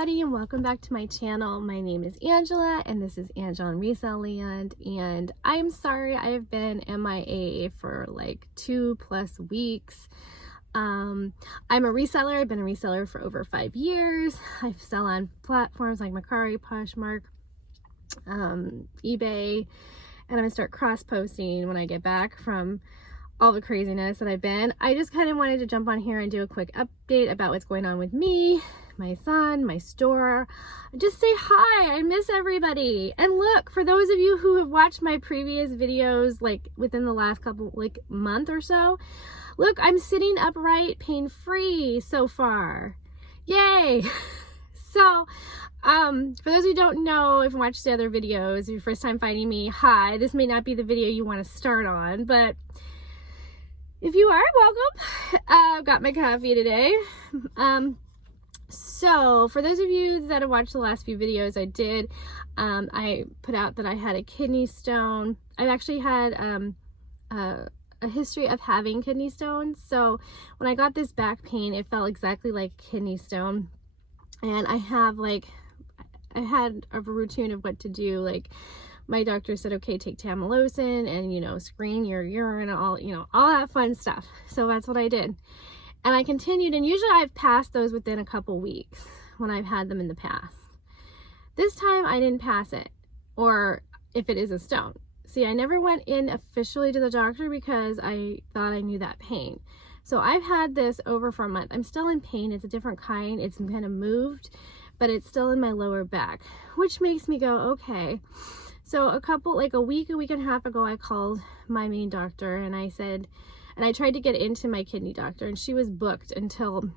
everybody, and welcome back to my channel. My name is Angela and this is Angela on Reselling, and I'm sorry I have been MIA for like 2+ weeks. I'm a reseller. I've been a reseller for over 5 years. I sell on platforms like Mercari, Poshmark, eBay, and I'm gonna start cross-posting when I get back from all the craziness that I've been. I just kind of wanted to jump on here and do a quick update about what's going on with me, my son, my store. Just say hi. I miss everybody. And look, for those of you who have watched my previous videos, like within the last month or so, look, I'm sitting upright, pain-free so far. Yay! So, for those who don't know, if you watched the other videos, if your first time finding me, hi. This may not be the video you want to start on, but if you are, welcome. I've got my coffee today. So for those of you that have watched the last few videos I put out that I had a kidney stone. I've actually had a history of having kidney stones. So when I got this back pain, it felt exactly like kidney stone. And I had a routine of what to do. Like, my doctor said, okay, take Tamalosin and, screen your urine, all that fun stuff. So that's what I did. And I continued, and usually I've passed those within a couple weeks when I've had them in the past. This time I didn't pass it, or if it is a stone. See, I never went in officially to the doctor because I thought I knew that pain. So I've had this over for a month. I'm still in pain. It's a different kind. It's kind of moved, but it's still in my lower back, which makes me go, okay. So a week and a half ago, I called my main doctor and I said, and I tried to get into my kidney doctor, and she was booked until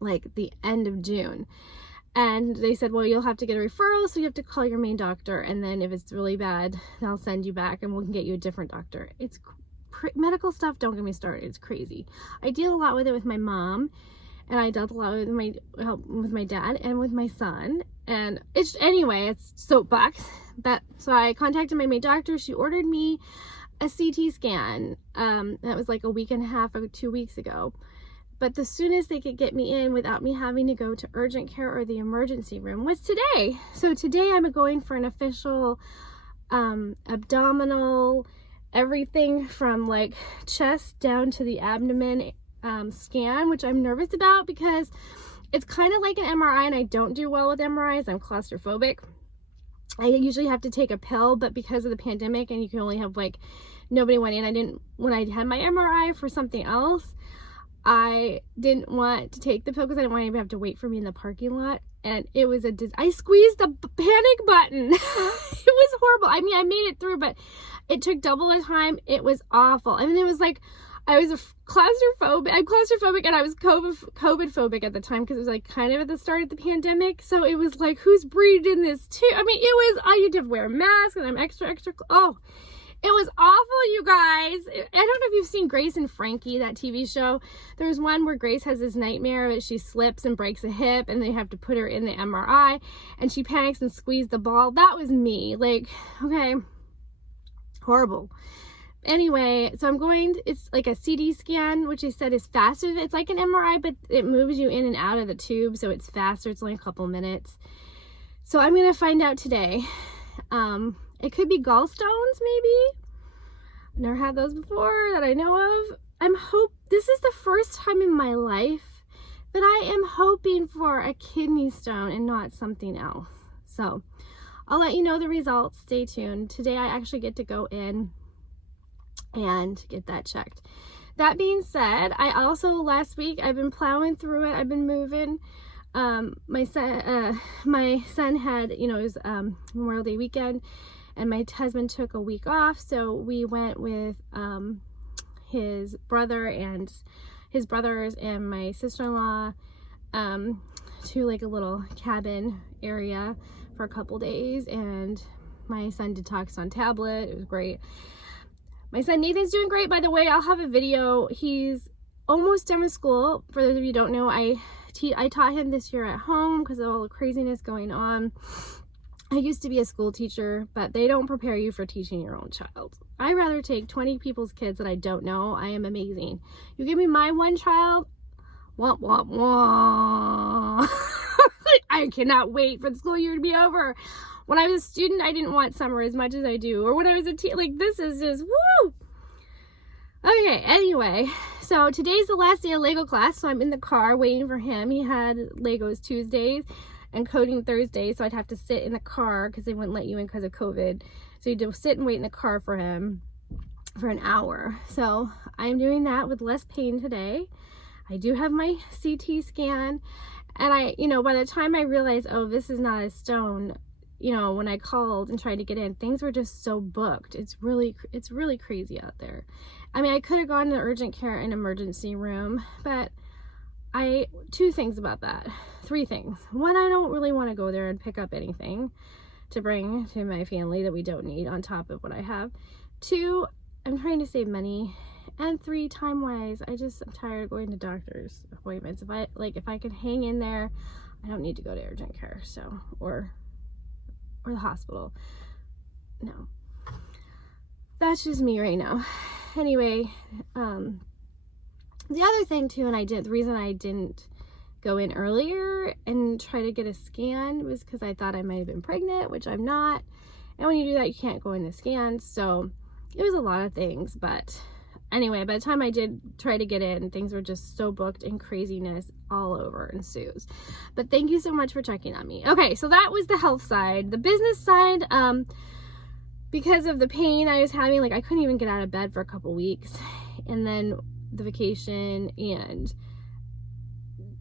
like the end of June. And they said, well, you'll have to get a referral, so you have to call your main doctor. And then if it's really bad, they'll send you back and we can get you a different doctor. It's medical stuff. Don't get me started. It's crazy. I deal a lot with it with my mom, and I dealt a lot with my dad and with my son. And it's soapbox. So I contacted my main doctor. She ordered me a CT scan. That was like a week and a half or 2 weeks ago. But the soonest they could get me in without me having to go to urgent care or the emergency room was today. So today I'm going for an official abdominal, everything from like chest down to the abdomen scan, which I'm nervous about because it's kind of like an MRI, and I don't do well with MRIs. I'm claustrophobic. I usually have to take a pill, but because of the pandemic and you can only have nobody went in, when I had my MRI for something else, I didn't want to take the pill because I didn't want anybody to have to wait for me in the parking lot. And it was I squeezed the panic button. It was horrible. I mean, I made it through, but it took double the time. It was awful. I mean, it was like, I was claustrophobic. I'm claustrophobic, and I was COVID phobic at the time because it was like kind of at the start of the pandemic. So it was like, who's breathed in this too? I mean, I had to wear a mask, and I'm extra. Oh, it was awful, you guys. I don't know if you've seen Grace and Frankie, that TV show. There's one where Grace has this nightmare that she slips and breaks a hip, and they have to put her in the MRI, and she panics and squeezes the ball. That was me. Like, okay, horrible. Anyway, so it's like a CT scan, which they said is faster. It's like an MRI, but it moves you in and out of the tube, so it's faster. It's only a couple minutes. So I'm going to find out today. It could be gallstones, maybe. I've never had those before that I know of. This is the first time in my life that I am hoping for a kidney stone and not something else. So I'll let you know the results. Stay tuned. Today I actually get to go in and get that checked. That being said, I also, last week, I've been plowing through it. I've been moving. My son had, it was Memorial Day weekend, and my husband took a week off, so we went with his brother and his brothers and my sister-in-law to like a little cabin area for a couple days, and my son detoxed on tablet. It was great. My son Nathan's doing great, by the way. I'll have a video. He's almost done with school. For those of you who don't know, I taught him this year at home because of all the craziness going on. I used to be a school teacher, but they don't prepare you for teaching your own child. I'd rather take 20 people's kids that I don't know. I am amazing. You give me my one child, womp womp womp. I cannot wait for the school year to be over. When I was a student, I didn't want summer as much as I do. Or when I was a teen, like, this is just, woo! Okay, anyway, so today's the last day of Lego class, so I'm in the car waiting for him. He had Legos Tuesdays and coding Thursdays, so I'd have to sit in the car because they wouldn't let you in because of COVID. So you had to sit and wait in the car for him for an hour. So I'm doing that with less pain today. I do have my CT scan, and by the time I realized, oh, this is not a stone, when I called and tried to get in, things were just so booked. It's really crazy out there. I mean, I could have gone to urgent care and emergency room, but two things about that. Three things. One, I don't really want to go there and pick up anything to bring to my family that we don't need on top of what I have. Two, I'm trying to save money. And three, time-wise, I'm tired of going to doctor's appointments. If I can hang in there, I don't need to go to urgent care, or the hospital. No. That's just me right now. Anyway, the other thing too, the reason I didn't go in earlier and try to get a scan was because I thought I might have been pregnant, which I'm not. And when you do that, you can't go in the scans. So it was a lot of things, but anyway, by the time I did try to get in, things were just so booked and craziness all over ensues. But thank you so much for checking on me. Okay, so that was the health side. The business side, because of the pain I was having, I couldn't even get out of bed for a couple weeks. And then the vacation and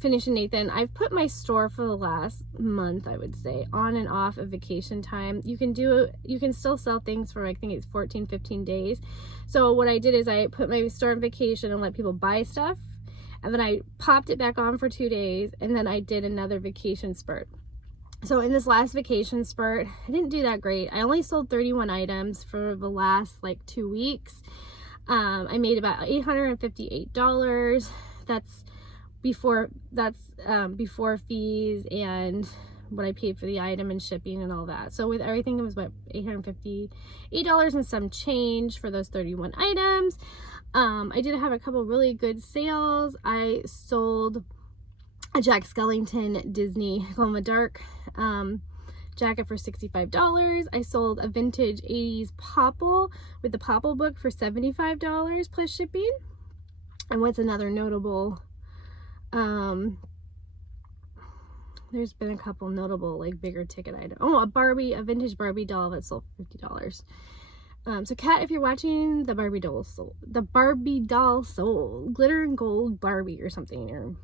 finishing Nathan, I've put my store for the last month, I would say, on and off of vacation time. You can still sell things for, I think it's 14, 15 days. So what I did is I put my store on vacation and let people buy stuff. And then I popped it back on for 2 days. And then I did another vacation spurt. So in this last vacation spurt, I didn't do that great. I only sold 31 items for the last 2 weeks. I made about $858. That's before fees and what I paid for the item and shipping and all that. So with everything, it was about $858 and some change for those 31 items. I did have a couple really good sales. I sold a Jack Skellington Disney Glow in the Dark jacket for $65. I sold a vintage 80s Popple with the Popple book for $75 plus shipping. And what's another notable, there's been a couple notable bigger ticket items. Oh, a vintage Barbie doll that sold for $50. So Kat, if you're watching, the Barbie doll sold glitter and gold Barbie or something, or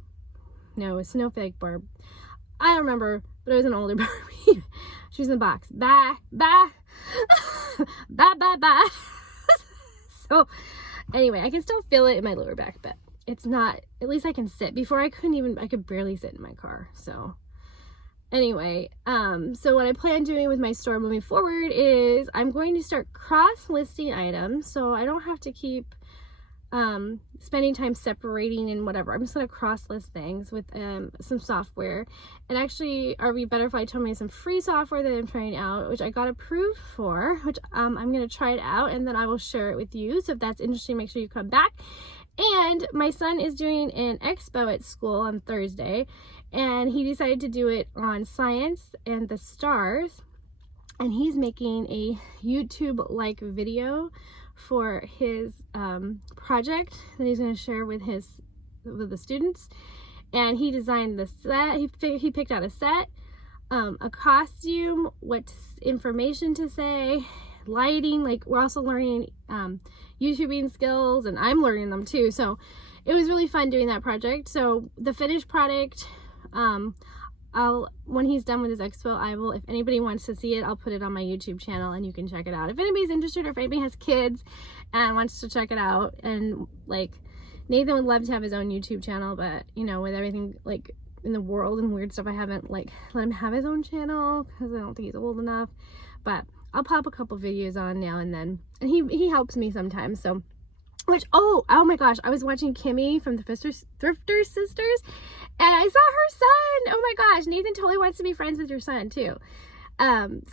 no, a snowflake Barb. I don't remember, but it was an older Barbie. She was in the box. Bah. So anyway, I can still feel it in my lower back, but it's not, at least I can sit. Before I could barely sit in my car. So anyway, so what I plan doing with my store moving forward is I'm going to start cross-listing items, so I don't have to keep spending time separating and whatever. I'm just going to cross-list things with some software. And actually, RV Butterfly told me some free software that I'm trying out, which I got approved for, which I'm going to try it out, and then I will share it with you. So if that's interesting, make sure you come back. And my son is doing an expo at school on Thursday, and he decided to do it on science and the stars, and he's making a YouTube-like video for his project that he's going to share with the students. And he designed the set. He picked out a set, a costume, what information to say, lighting. We're also learning YouTubing skills, and I'm learning them too. So it was really fun doing that project. So the finished product, when he's done with his expo, I will, if anybody wants to see it, I'll put it on my YouTube channel and you can check it out. If anybody's interested, or if anybody has kids and wants to check it out, and Nathan would love to have his own YouTube channel, but with everything in the world and weird stuff, I haven't let him have his own channel because I don't think he's old enough. But I'll pop a couple videos on now and then, and he helps me sometimes. So, oh my gosh, I was watching Kimmy from the Thrifter Sisters, and I saw her son. Oh my gosh, Nathan totally wants to be friends with your son too.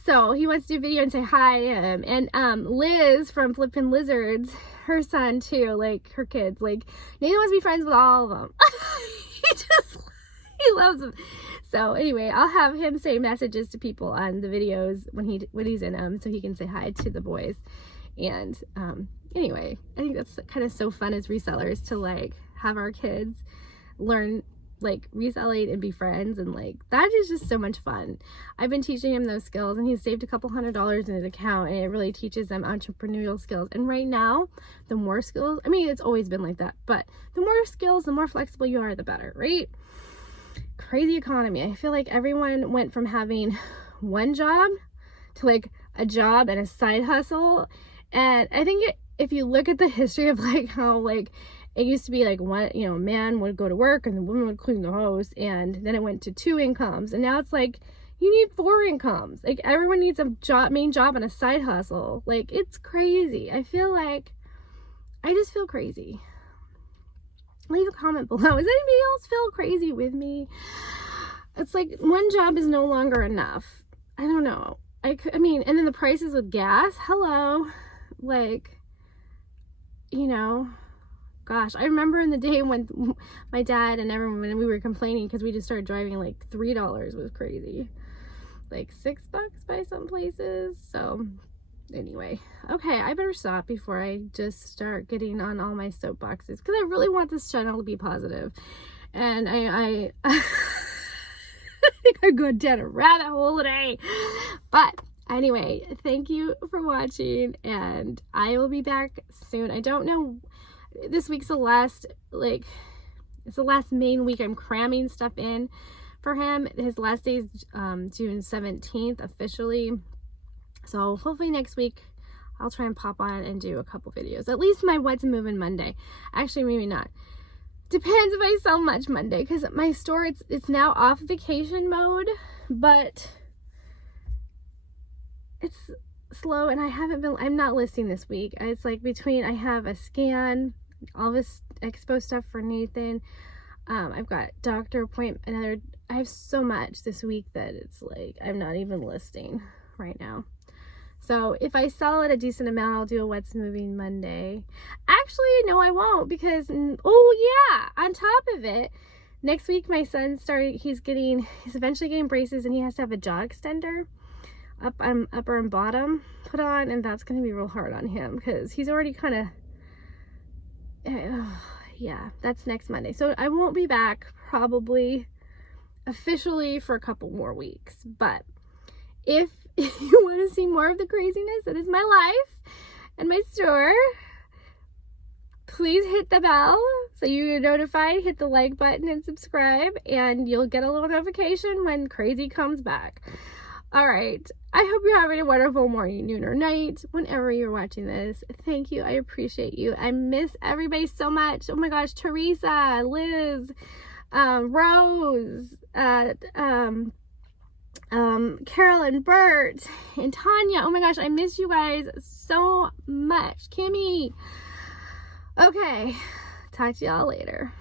So he wants to do a video and say hi. And Liz from Flippin' Lizards, her son too, her kids. Nathan wants to be friends with all of them. He loves them. So anyway, I'll have him say messages to people on the videos when he's in them, so he can say hi to the boys. And anyway, I think that's kind of so fun as resellers to like have our kids learn like reselling and be friends, and like that is just so much fun. I've been teaching him those skills, and he's saved a couple $100s in his account, and it really teaches them entrepreneurial skills. And right now, the more skills, I mean, it's always been like that, but the more skills, the more flexible you are, the better, right? Crazy economy. I feel like everyone went from having one job to like a job and a side hustle. And I think if you look at the history of like how like it used to be like one, you know, man would go to work and the woman would clean the house, and then it went to 2 incomes, and now it's like you need 4 incomes. Like everyone needs a job, main job, and a side hustle. Like it's crazy. I just feel crazy. Leave a comment below. Does anybody else feel crazy with me? It's like one job is no longer enough. I don't know. I mean, and then the prices with gas. Hello, like, you know. Gosh, I remember in the day when my dad and everyone, when we were complaining because we just started driving, like $3 was crazy. Like $6 by some places. So anyway, okay, I better stop before I just start getting on all my soapboxes, because I really want this channel to be positive. And I think I'm going down a rabbit hole today. But anyway, thank you for watching, and I will be back soon. I don't know. This week's the last, like, it's the last main week I'm cramming stuff in for him. His last day is June 17th officially. So hopefully next week I'll try and pop on and do a couple videos. At least my What's Moving Monday. Actually, maybe not. Depends if I sell much Monday, because my store, it's now off vacation mode, but it's slow, and I'm not listing this week. It's like I have a scan, all this expo stuff for Nathan. I've got doctor appointment, I have so much this week that it's like I'm not even listing right now. So if I sell at a decent amount, I'll do a What's Moving Monday. Actually, no, I won't, because, oh yeah, on top of it, next week my son he's eventually getting braces, and he has to have a jaw extender upper and bottom put on, and that's going to be real hard on him because he's already kind of yeah, that's next Monday. So I won't be back probably officially for a couple more weeks. But if you want to see more of the craziness that is my life and my store, please hit the bell so you get notified. Hit the like button and subscribe, and you'll get a little notification when crazy comes back. All right. I hope you're having a wonderful morning, noon, or night, whenever you're watching this. Thank you. I appreciate you. I miss everybody so much. Oh my gosh, Teresa, Liz, Rose, Carolyn, Bert, and Tanya. Oh my gosh, I miss you guys so much. Kimmy. Okay. Talk to y'all later.